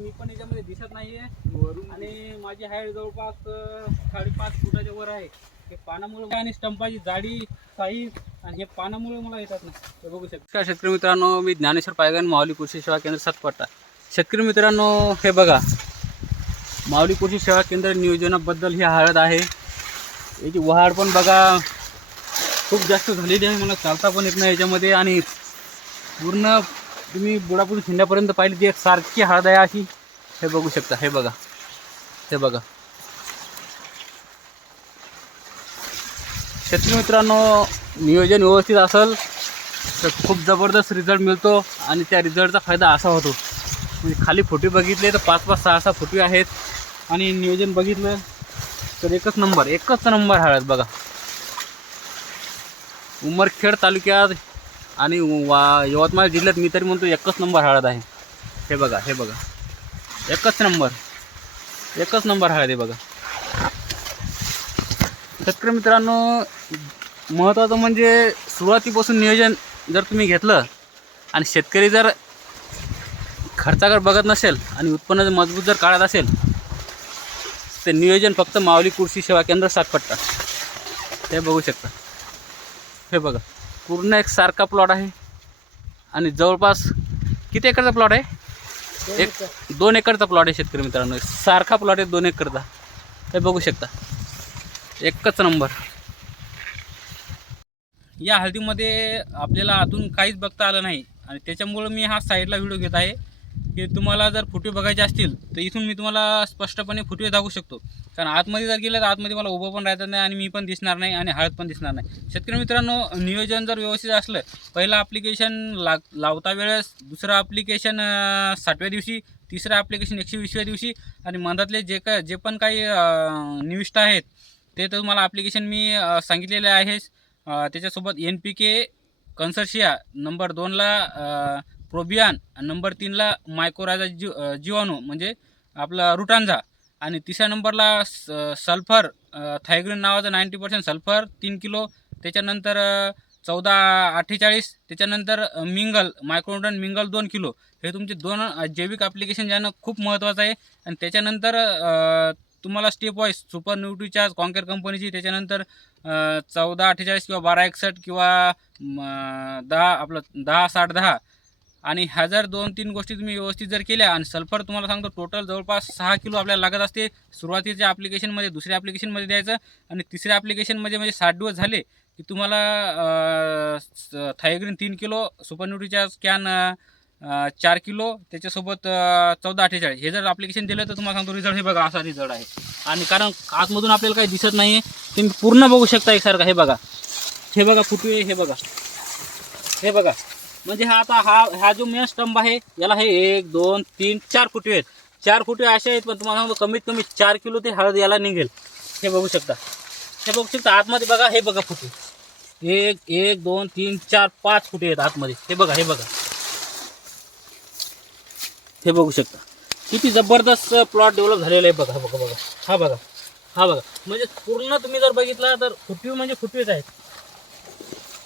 मी पण याच्यामध्ये दिसत नाहीये. आणि माझी हाईट जवळपास साडेपाच फुटाच्या वर आहे. हे पानामुळे आणि स्टंपाची जाडी साईज आणि हे पानामुळे मला येतात ना हे बघू शकता. शेतकरी मित्रांनो मी ज्ञानेश्वर पायगन माऊली कृषी सेवा केंद्र सातपट्टा शेतकरी मित्रांनो हे बघा. माऊली कृषी सेवा केंद्र नियोजनाबद्दल ही हळद आहे. याची वहाड पण बघा. खूप जास्त झालेली आहे मला चालता पण येत नाही याच्यामध्ये. आणि पूर्ण तुम्ही बुडापूर खिंड्यापर्यंत पाहिली ती एक सारखी हळद आहे अशी. हे बघू शकता हे बघा. हे बघा. शेतकरी मित्रांनो नियोजन व्यवस्थित असेल तर खूप जबरदस्त रिझल्ट मिळतो आणि त्या रिझल्टचा फायदा असा होतो. म्हणजे खाली फोटो बघितले तर पाच पाच सहा सहा फोटो आहेत आणि नियोजन बघितलं तर एकच नंबर एकच नंबर हळद बघा. उमरखेड तालुक्यात आणि वा यवतमाळ जिल्ह्यात मी तरी म्हणतो एकच नंबर हळद आहे. हे बघा हे बघा. एकच नंबर. एकच नंबर हळद आहे बघा. शेतकरी मित्रांनो महत्त्वाचं म्हणजे सुरुवातीपासून नियोजन जर तुम्ही घेतलं आणि शेतकरी जर खर्चाकडे बघत नसेल आणि उत्पन्न जर मजबूत जर काढत असेल ते नियोजन फक्त माऊली कृषी सेवा केंद्र सातपट्टा. हे बघू शकता. हे बघा. पूर्ण एक सारखा प्लॉट आहे. आणि जवळपास किती एकरचा प्लॉट आहे? एक दोन एकरचा प्लॉट आहे शेतकरी मित्रांनो. सारखा प्लॉट आहे दोन एकरचा. हे बघू शकता. एकच नंबर या हळदीमध्ये आपल्याला आतून काहीच बघता आलं नाही. आणि त्याच्यामुळं मी हा साईडला व्हिडिओ घेत आहे. की तुम्हाला जर फुटवे बघायचे असतील तर इथून मी तुम्हाला स्पष्टपणे फुटवे दाखवू शकतो. कारण आतमध्ये जर गेलं तर आतमध्ये मला उभं पण राहत नाही आणि मी पण दिसणार नाही आणि हळद पण दिसणार नाही. शेतकरी मित्रांनो नियोजन जर व्यवस्थित असलं पहिलं ॲप्लिकेशन ला लावता वेळेस दुसरं ॲप्लिकेशन सातव्या दिवशी तिसरं ॲप्लिकेशन एकशे वीसव्या दिवशी आणि मधातले जे का जे पण काही निविष्ट आहेत ते तर तुम्हाला ॲप्लिकेशन मी सांगितलेले आहेच. त्याच्यासोबत N P K consortia number दोनला प्रोबियान नंबर तीनला मायकोराजा जी जीवाणू म्हणजे आपला रुटांझा. आणि तिसऱ्या नंबरला स सल्फर थायग्रीन नावाचं नाईंटी पर्सेंट सल्फर तीन किलो. त्याच्यानंतर चौदा अठ्ठेचाळीस. त्याच्यानंतर मिंगल मायक्रोन्युटन मिंगल दोन किलो. हे तुमचे दोन जैविक ॲप्लिकेशन ज्यानं खूप महत्त्वाचं आहे. आणि त्याच्यानंतर तुम्हाला स्टेप वाईज सुपर न्यूट्रीचार्ज कॉन्केर कंपनीची त्याच्यानंतर चौदा अठ्ठेचाळीस किंवा बारा एकसष्ट किंवा दहा आपलं दहा साठ दहा. आणि ह्या जर दोन तीन गोष्टी तुम्ही व्यवस्थित जर केल्या आणि सल्फर तुम्हाला सांगतो टोटल जवळपास सहा किलो आपल्याला लागत असते. सुरुवातीच्या ॲप्लिकेशनमध्ये दुसऱ्या ॲप्लिकेशनमध्ये द्यायचं आणि तिसऱ्या ॲप्लिकेशनमध्ये म्हणजे साठ दिवस झाले की तुम्हाला थायग्रीन तीन किलो सुपर स्कॅन चार किलो त्याच्यासोबत चौदा अठ्ठेचाळीस. हे जर ॲप्लिकेशन दिलं तर तुम्हाला सांगतो रिझल्ट हे बघा असा रिझल्ट आहे. आणि कारण आतमधून आपल्याला काही दिसत नाही आहे तुम्ही पूर्ण बघू शकता एकसारखा हे बघा. हे बघा फुटवे हे बघा. हे बघा. म्हणजे हा आता हा हा जो मेन स्तंभ आहे याला हे एक दोन तीन चार फुटे आहेत? चार फुटे असे आहेत पण तुम्हाला सांगतो कमीत कमी चार किलो ते हळद याला निघेल. हे बघू शकता. हे बघू शकता आतमध्ये बघा हे बघा फुटे एक एक दोन तीन चार पाच फुटे आहेत आतमध्ये. हे बघा हे बघा. हे बघू शकता. किती जबरदस्त प्लॉट डेव्हलप झालेला आहे बघा बघा बघा. हा बघा हा बघा. म्हणजे पूर्ण तुम्ही जर बघितला तर फुटवी म्हणजे फुटवीच आहेत.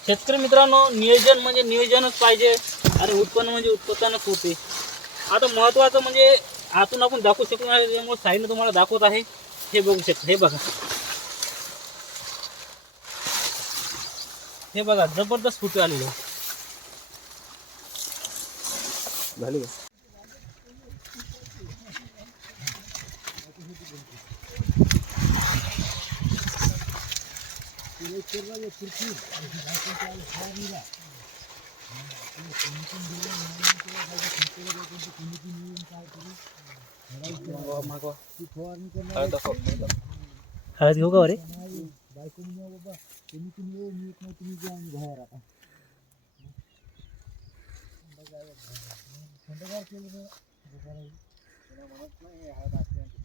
शेतकरी मित्रांनो नियोजन म्हणजे नियोजनच पाहिजे. आणि उत्पन्न म्हणजे उत्पन्नच होते. आता महत्त्वाचं म्हणजे आतून आपण दाखवू शकतो नाही त्यामुळे साईनं तुम्हाला दाखवत आहे. हे बघू शकता हे बघा. हे बघा जबरदस्त फुटे आलेले. झाली हळद घेऊ का रे बायको बाबा तुम्ही तुम्ही येऊ मी नाही तुम्ही म्हणत नाही हळद असल्यानंतर